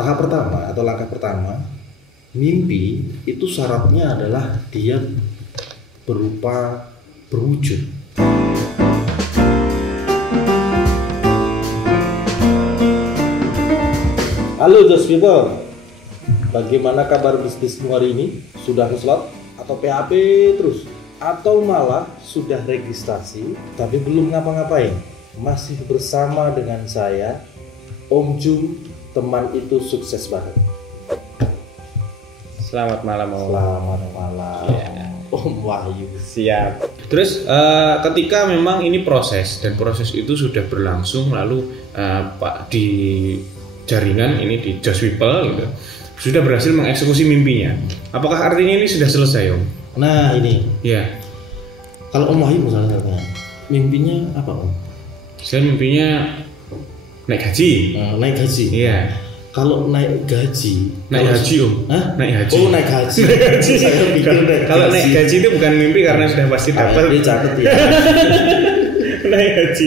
tahap pertama atau langkah pertama, mimpi itu syaratnya adalah dia berupa berwujud. Halo Just People, bagaimana kabar bisnismu hari ini? Sudah ngeslot atau PHP terus? Atau malah sudah registrasi tapi belum ngapa-ngapain? Masih bersama dengan saya, Om Jum, teman itu sukses banget. Selamat malam Om. Selamat malam, Om Wahyu. Siap. Terus ketika memang ini proses dan proses itu sudah berlangsung, lalu Pak di jaringan ini di Just People gitu, sudah berhasil mengeksekusi mimpinya. Apakah artinya ini sudah selesai Om? Nah ini, Ya. kalau Om Wahyu misalnya mimpinya apa Om? Saya mimpinya naik haji. Naik haji. Iya. Kalau naik gaji, Naik haji Om. Hah? Naik haji. Oh naik haji. Saya pikir naik Kalau gaji. naik gaji itu bukan mimpi karena sudah pasti dapat. Dia catat ya. Naik haji.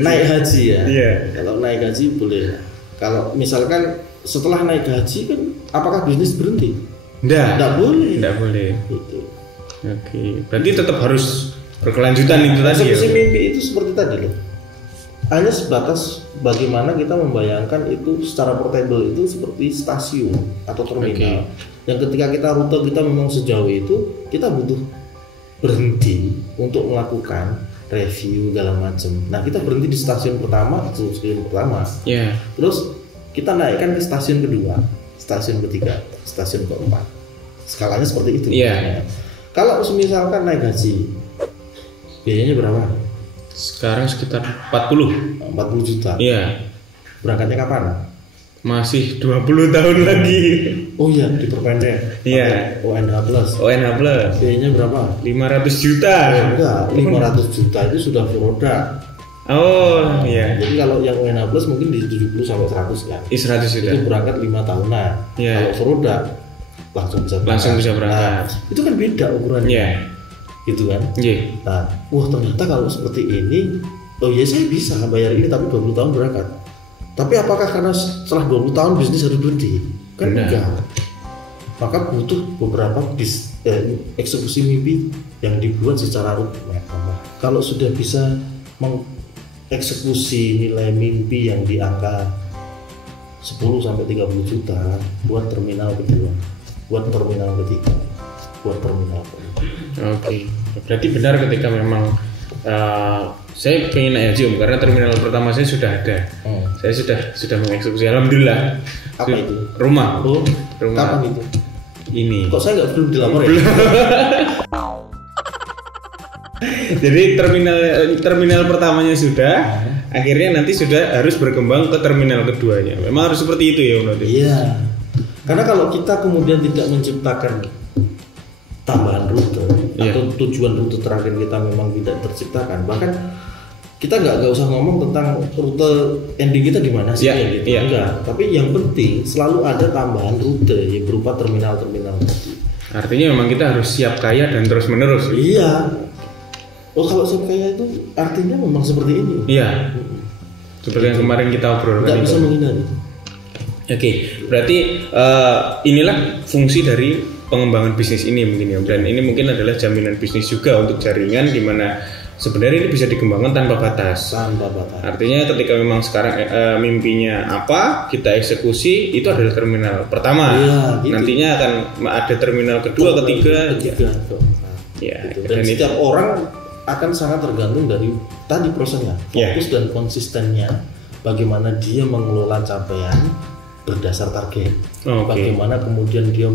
Naik haji ya. Iya. Kalau naik haji boleh. Kalau misalkan setelah naik haji kan, apakah bisnis berhenti? Nggak boleh. Nggak boleh. Gitu. Oke. Berarti tetap harus berkelanjutan itu tadi ya. Eksekusi mimpi itu seperti tadi loh. Hanya sebatas bagaimana kita membayangkan itu secara portable itu seperti stasiun atau terminal. Yang ketika kita rute kita memang sejauh itu, kita butuh berhenti untuk melakukan review segala macam. Nah kita berhenti di stasiun pertama, Iya. terus kita naikkan ke stasiun kedua, stasiun ketiga, stasiun keempat. Skalanya seperti itu. Iya. Kalau misalkan naik gaji, biayanya berapa? Sekarang sekitar 40. 40 juta. Iya. Berangkatnya kapan? Masih 20 tahun lagi. Oh iya, diperpendek. Iya. ONH plus. ONH plus. Biayanya berapa? 500 juta. Enggak, 500 juta itu sudah produk. Oh iya. Jadi kalau yang ONH plus mungkin di 70 sampai 100 kan. 100 juta. Itu berangkat 5 tahunan. Iya. Kalau produk langsung bisa berangkat. Nah, itu kan beda ukurannya. Iya. Gitu kan? Iya. Nah, wah ternyata kalau seperti ini, oh ya saya bisa bayar ini tapi 20 tahun berangkat. Tapi apakah karena setelah 20 tahun bisnis harus berhenti? Kan enggak. Maka butuh beberapa eksekusi mimpi yang dibuat secara rutin. Kalau sudah bisa mengeksekusi nilai mimpi yang di angka 10 sampai 30 juta buat terminal kedua, buat terminal ketiga, buat terminal kedua. Oke. Berarti benar ketika memang saya pengen naik haji Om, karena terminal pertama saya sudah ada. Saya sudah mengeksekusi, alhamdulillah. Apa itu? Rumah. Oh, Rumah. kapan itu? Ini. Kok saya belum dilapor ya? Jadi terminal pertamanya sudah, akhirnya nanti sudah harus berkembang ke terminal keduanya. Memang harus seperti itu ya Om Nodi? Iya. Karena kalau kita kemudian tidak menciptakan tambahan rute atau tujuan rute terakhir kita memang tidak terciptakan, bahkan kita nggak usah ngomong tentang rute ending kita di mana sih gitu. Enggak. Tapi yang penting selalu ada tambahan rute yang berupa terminal-terminal. Artinya memang kita harus siap kaya dan terus menerus. Iya. Oh kalau siap kaya itu artinya memang seperti ini. Iya. Seperti yang kemarin kita obrolkan. Nggak bisa menghindari. Oke, berarti inilah fungsi dari pengembangan bisnis ini mungkin ya, dan ini mungkin adalah jaminan bisnis juga untuk jaringan di mana sebenarnya ini bisa dikembangkan tanpa batas. Tanpa batas. Artinya ketika memang sekarang mimpinya apa kita eksekusi, itu adalah terminal pertama. Iya, gitu. Nantinya akan ada terminal kedua, ketiga. Ya. Gitu. Dan setiap orang akan sangat tergantung dari tadi prosesnya, fokus dan konsistennya, bagaimana dia mengelola capaian berdasar target. Bagaimana kemudian dia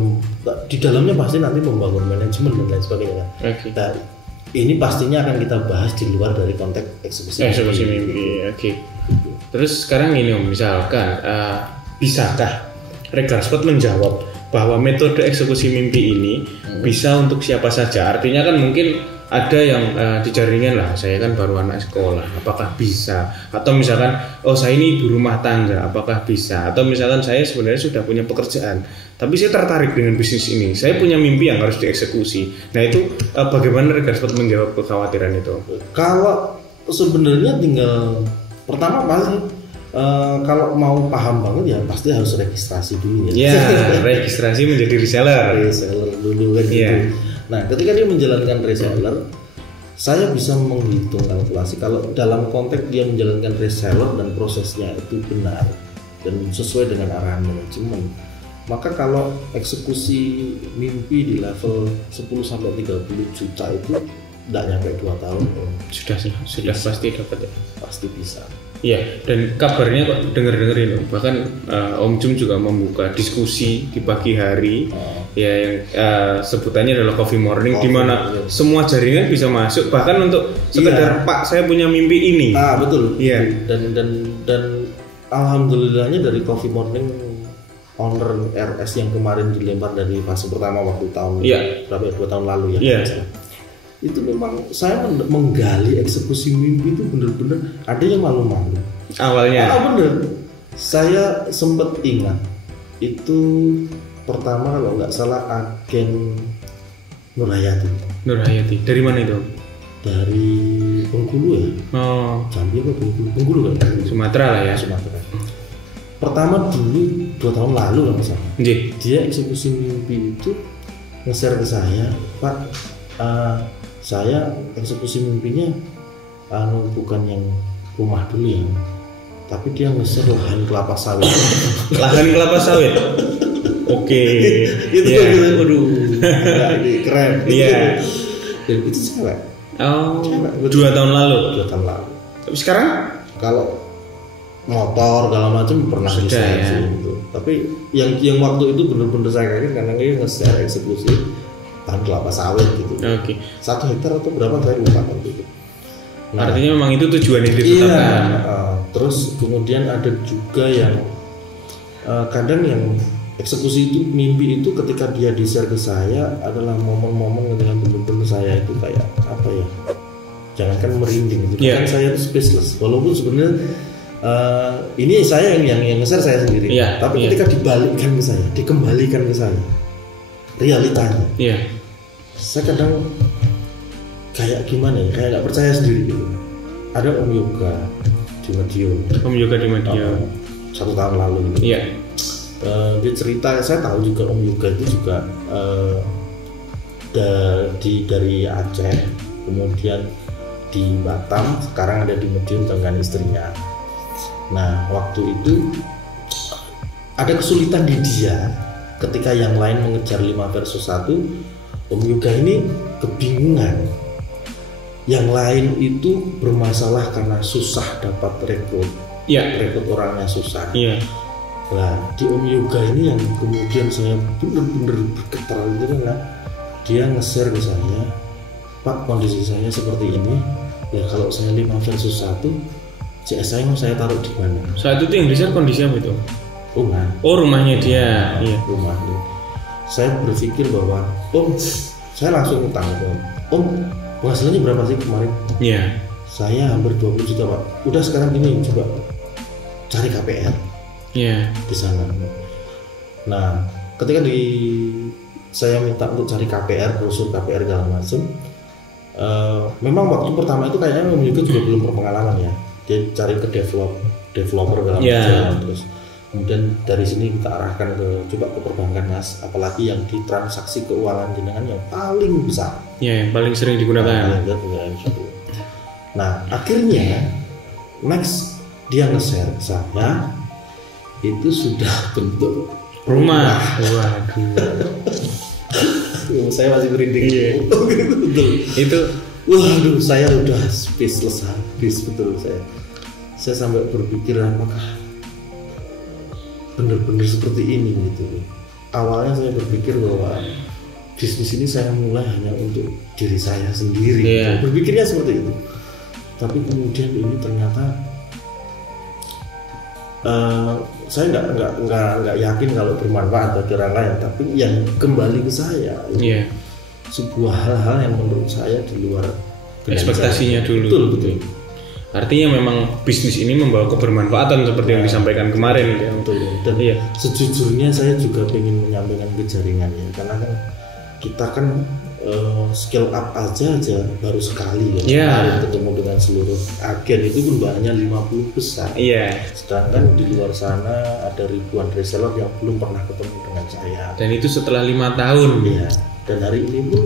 di dalamnya pasti nanti membangun manajemen dan lain sebagainya. Nah, ini pastinya akan kita bahas di luar dari konteks eksekusi mimpi. Oke. Terus sekarang ini Om, misalkan bisakah Regarspot menjawab bahwa metode eksekusi mimpi ini bisa untuk siapa saja? Artinya kan mungkin ada yang di jaringan lah, saya kan baru anak sekolah, apakah bisa? Atau misalkan, oh saya ini ibu rumah tangga, apakah bisa? Atau misalkan saya sebenarnya sudah punya pekerjaan, tapi saya tertarik dengan bisnis ini, saya punya mimpi yang harus dieksekusi. Nah itu bagaimana Regarspot menjawab kekhawatiran itu? Kalau sebenarnya tinggal pertama pasti kalau mau paham banget ya pasti harus registrasi dulu ya. Ya, registrasi menjadi reseller. Reseller dulu kan gitu. Nah, ketika dia menjalankan reseller, saya bisa menghitung kalkulasi kalau dalam konteks dia menjalankan reseller dan prosesnya itu benar dan sesuai dengan arahan manajemen. Maka kalau eksekusi mimpi di level 10 sampai 30 juta itu tidak nyampe 2 tahun. Sudah pasti dapat ya. Pasti bisa. Iya, dan kabarnya kok dengar-dengerin bahkan Om Jum juga membuka diskusi di pagi hari ya yang sebutannya adalah Coffee Morning di mana semua jaringan bisa masuk bahkan untuk sekedar Pak saya punya mimpi ini. Betul. Iya. Dan alhamdulillahnya dari Coffee Morning owner RS yang kemarin dilempar dari fase pertama waktu tahun berapa 2 tahun lalu ya. Iya. Itu memang saya menggali eksekusi mimpi itu benar-benar ada yang malu-malu awalnya. Bener, saya sempat ingat itu pertama kalau nggak salah agen Nur Hayati. Dari mana itu? Dari Bengkulu ya. Jambi apa Bengkulu kan? Sumatera lah ya. Sumatera. Pertama dulu 2 tahun lalu kalau misalnya dia eksekusi mimpi itu nge-share ke saya, Pak, saya eksekusi mimpinya bukan yang rumah dulu ya, tapi dia nge-share lahan kelapa sawit. Lahan kelapa sawit. Oke. Itu waduh, ini keren. Iya. Dan itu cewek. Cewek. 2 tahun lalu. Tapi sekarang kalau motor segala macam pernah sudah ya. Gitu. Tapi yang waktu itu benar-benar saya kaget karena dia nge-share eksekusi lahan kelapa sawit gitu. 1 hektar atau berapa saya lupa waktu itu. Nah, artinya memang itu tujuan yang ditetapkan. Terus kemudian ada juga yang kadang yang eksekusi itu mimpi itu ketika dia di-share ke saya adalah momen-momen ketika benar-benar saya itu kayak apa ya? Jangankan merinding gitu. Kan saya itu speechless. Walaupun sebenarnya ini saya yang nge-share saya sendiri. Tapi ketika dikembalikan ke saya realitanya. Saya kadang kayak gimana ya, kayak nggak percaya sendiri gitu. Ada Om Yoga di Madiun 1 tahun lalu gitu. Dia cerita, saya tahu juga Om Yoga itu juga dari Aceh, kemudian di Batam, sekarang ada di Madiun dengan istrinya. Nah waktu itu ada kesulitan di dia ketika yang lain mengejar 5 versus 1. Om Yoga ini kebingungan. Yang lain itu bermasalah karena susah dapat rekrut. Rekrut orangnya susah. Nah, di Om Yoga ini yang kemudian saya benar-benar bergetar itu karena dia nge-share ke saya, Pak, kondisi saya seperti ini. Ya kalau saya 5 versus 1, CS saya mau saya taruh di mana? Saat itu yang di-share kondisi apa itu? Rumah. Rumahnya dia. Rumahnya. Saya berpikir bahwa saya langsung utang, Om, penghasilannya berapa sih kemarin? Saya hampir 20 juta Pak. Udah sekarang gini, coba cari KPR di sana. Nah ketika saya minta untuk cari KPR, brosur KPR segala macam, memang waktu pertama itu kayaknya Om Yoga juga belum berpengalaman ya. Dia cari ke developer segala macam, terus kemudian dari sini kita arahkan coba ke perbankan Mas, apalagi yang di transaksi keuangan jenengan yang paling besar, yang paling sering digunakan. Nah akhirnya next dia nge-share saya itu sudah bentuk rumah. Waduh. Saya masih merinding. Betul. Itu waduh, saya udah speechless habis betul saya sampai berpikir apakah benar-benar seperti ini gitu. Awalnya saya berpikir bahwa bisnis ini saya mulai hanya untuk diri saya sendiri. Berpikirnya seperti itu. Tapi kemudian ini ternyata saya nggak yakin kalau bermanfaat bagi orang lain. Tapi yang kembali ke saya sebuah hal-hal yang menurut saya di luar ekspektasinya dulu. Betul. Artinya memang bisnis ini membawa kebermanfaatan seperti yang disampaikan kemarin. Dan sejujurnya saya juga ingin menyampaikan ke jaringan ya, karena kan kita kan scale up aja baru sekali ya. Kemarin ketemu dengan seluruh agen itu pun hanya 50 besar. Sedangkan di luar sana ada ribuan reseller yang belum pernah ketemu dengan saya. Dan itu setelah 5 tahun. Iya. Dan hari ini pun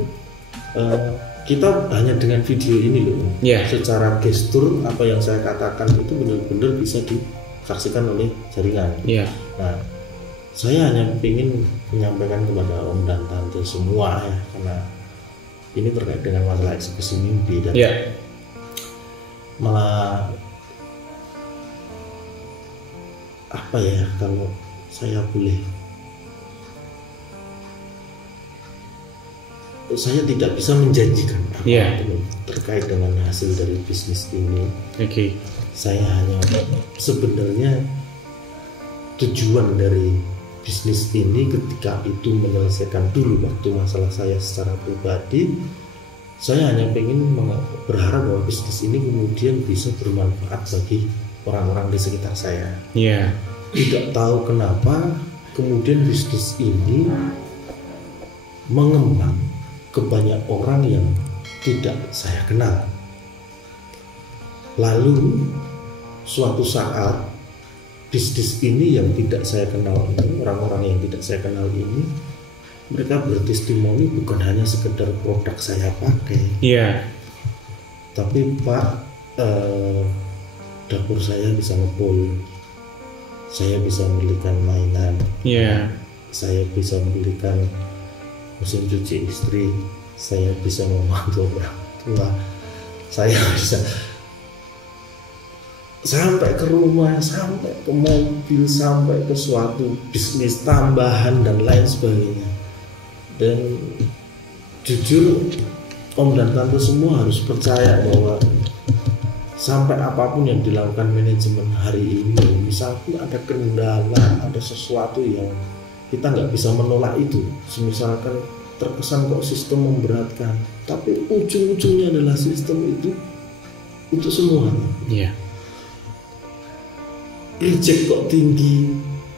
kita hanya dengan video ini loh. Secara gestur apa yang saya katakan itu benar-benar bisa disaksikan oleh jaringan. Nah, saya hanya ingin menyampaikan kepada Om dan Tante semua ya, karena ini terkait dengan masalah eksekusi mimpi dan malah apa ya, kalau saya boleh, saya tidak bisa menjanjikan apa terkait dengan hasil dari bisnis ini. Saya hanya sebenarnya tujuan dari bisnis ini ketika itu menyelesaikan dulu waktu masalah saya secara pribadi. Saya hanya ingin berharap bahwa bisnis ini kemudian bisa bermanfaat bagi orang-orang di sekitar saya. Tidak tahu kenapa kemudian bisnis ini mengembang ke banyak orang yang tidak saya kenal. Lalu suatu saat bisnis ini yang tidak saya kenal ini, orang-orang yang tidak saya kenal ini, mereka bertestimoni bukan hanya sekedar produk saya pakai. Tapi Pak, dapur saya bisa ngebul, saya bisa membelikan mainan, saya bisa membelikan mesin cuci istri, saya bisa membantu orang tua, saya bisa sampai ke rumah, sampai ke mobil, sampai ke suatu bisnis tambahan dan lain sebagainya. Dan jujur Om dan Tante semua harus percaya bahwa sampai apapun yang dilakukan manajemen hari ini, misalkan ada kendala, ada sesuatu yang kita nggak bisa menolak itu, misalkan terkesan kok sistem memberatkan, tapi ujung-ujungnya adalah sistem itu untuk semuanya. Reject kok tinggi,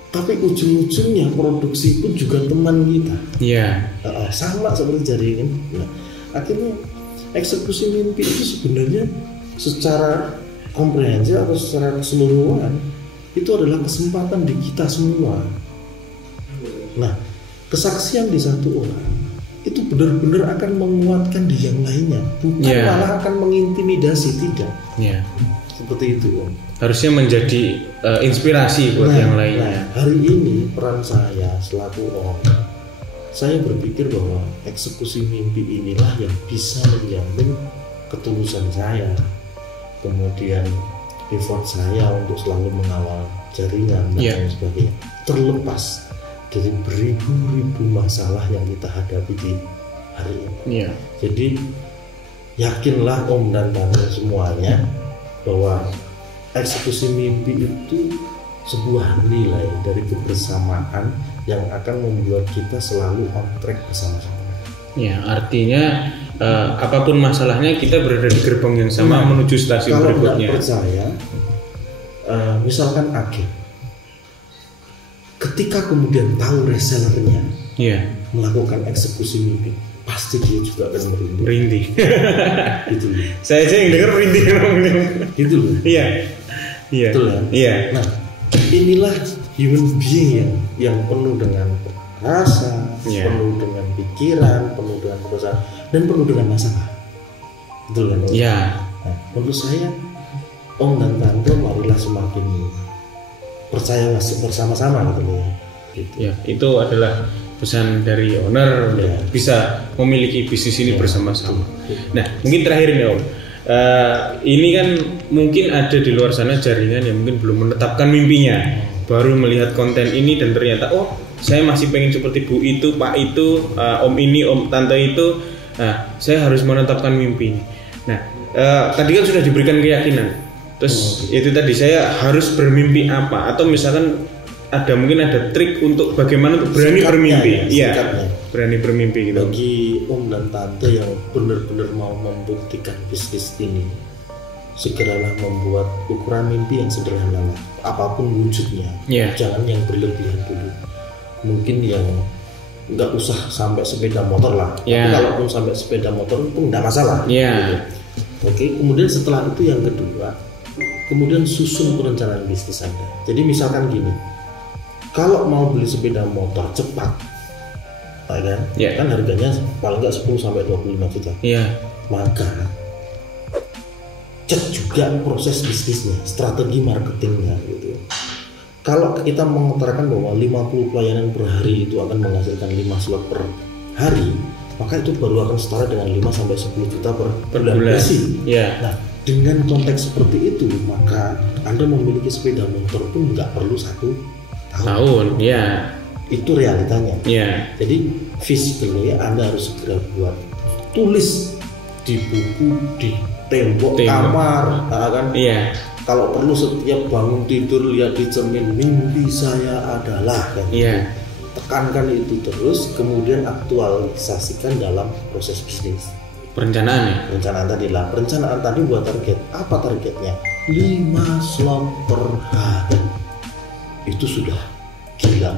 tapi ujung-ujungnya produksi pun juga teman kita. Sama seperti jaringan. Nah, akhirnya eksekusi mimpi itu sebenarnya secara komprehensif atau secara keseluruhan itu adalah kesempatan di kita semua. Nah, kesaksian di satu orang itu benar-benar akan menguatkan di yang lainnya, bukan malah akan mengintimidasi, tidak. Seperti itu, Om. Harusnya menjadi inspirasi buat yang lainnya. Hari ini peran saya selaku Om, saya berpikir bahwa eksekusi mimpi inilah yang bisa menjamin ketulusan saya, kemudian effort saya untuk selalu mengawal jaringan dan lain sebagainya, terlepas dari beribu-ribu masalah yang kita hadapi di hari ini. Jadi yakinlah Om dan Tante semuanya bahwa eksekusi mimpi itu sebuah nilai dari kebersamaan yang akan membuat kita selalu on track bersama-sama. Artinya apapun masalahnya kita berada di gerbong yang sama menuju stasiun berikutnya. Kalau percaya, misalkan agen, ketika kemudian tahu resellernya melakukan eksekusi mimpi, pasti dia juga akan merinding. Gitu loh. Saya aja yang dengar merinding. Gitu loh. Betul ya. Nah, inilah human being yang penuh dengan rasa, penuh dengan pikiran, penuh dengan perasaan, dan penuh dengan masalah. Betul kan? Nah, menurut saya Om dan Tante marilah semakin percaya bersama-sama gitu loh. Itu adalah pesan dari owner untuk bisa memiliki bisnis ini bersama-sama. Nah, mungkin terakhir nih Om. Ini kan mungkin ada di luar sana jaringan yang mungkin belum menetapkan mimpinya, baru melihat konten ini dan ternyata saya masih pengen seperti Bu itu, Pak itu, Om ini, Om Tante itu. Nah, saya harus menetapkan mimpi. Nah, tadi kan sudah diberikan keyakinan. Terus itu tadi saya harus bermimpi apa, atau misalkan mungkin ada trik untuk bagaimana untuk berani bermimpi. Berani bermimpi gitu. Bagi Om dan Tante yang benar-benar mau membuktikan bisnis ini, segeralah membuat ukuran mimpi yang sederhana, apapun wujudnya. Jangan yang berlebihan dulu. Mungkin yang nggak usah sampai sepeda motor lah. Yeah. Tapi kalaupun sampai sepeda motor itu nggak masalah. Yeah. Oke, kemudian setelah itu yang kedua, kemudian susun perencanaan bisnis Anda. Jadi misalkan gini, kalau mau beli sepeda motor cepat, kan, kan harganya paling nggak 10 sampai 25 juta. Maka cek juga proses bisnisnya, strategi marketingnya gitu. Kalau kita mengutarakan bahwa 50 pelayanan per hari itu akan menghasilkan 5 slot per hari, maka itu baru akan setara dengan 5 sampai 10 juta per bulan bersih. Nah, dengan konteks seperti itu, maka Anda memiliki sepeda motor pun nggak perlu 1 tahun. Itu realitanya. Jadi physically Anda harus segera buat, tulis di buku, di tembok kamar, kan? Kalau perlu setiap bangun tidur lihat di cermin, mimpi saya adalah, kan? Tekankan itu terus, kemudian aktualisasikan dalam proses bisnis. Perencanaan tadi lah. Perencanaan tadi buat target. Apa targetnya? 5 slot per hari. Itu sudah gila,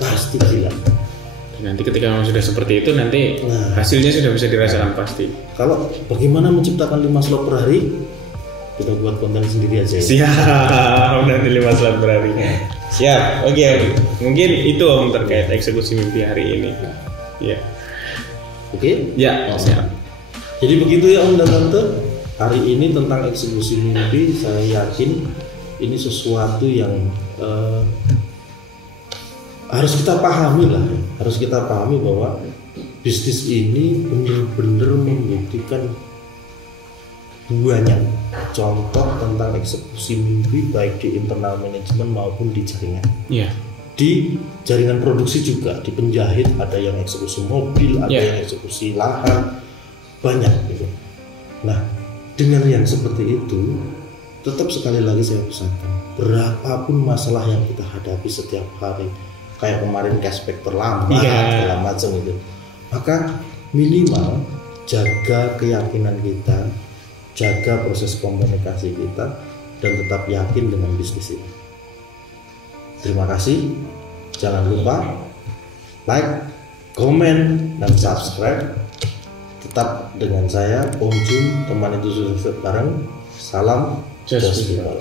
pasti gila. Nanti ketika memang sudah seperti itu, nanti hasilnya sudah bisa dirasakan pasti. Kalau bagaimana menciptakan 5 slot per hari, kita buat konten sendiri aja. Siap, nanti 5 slot per hari. Siap, oke. Mungkin itu Om terkait eksekusi mimpi hari ini. Oke? Siap. Jadi begitu ya Om dan Tante. Hari ini tentang eksekusi mimpi, saya yakin ini sesuatu yang harus kita pahami lah. Harus kita pahami bahwa bisnis ini benar-benar membuktikan banyak contoh tentang eksekusi mimpi, baik di internal manajemen maupun di jaringan. Di jaringan produksi juga, di penjahit ada yang eksekusi mobil, ada yang eksekusi lahan, banyak gitu. Nah, dengan yang seperti itu, tetap sekali lagi saya pesankan, berapapun masalah yang kita hadapi setiap hari, kayak kemarin cashback terlambat, segala macam itu, maka minimal jaga keyakinan kita, jaga proses komunikasi kita, dan tetap yakin dengan bisnis ini. Terima kasih. Jangan lupa like, komen, dan subscribe. Tetap dengan saya, Om Jun, teman itu sukses bareng. Salam just people.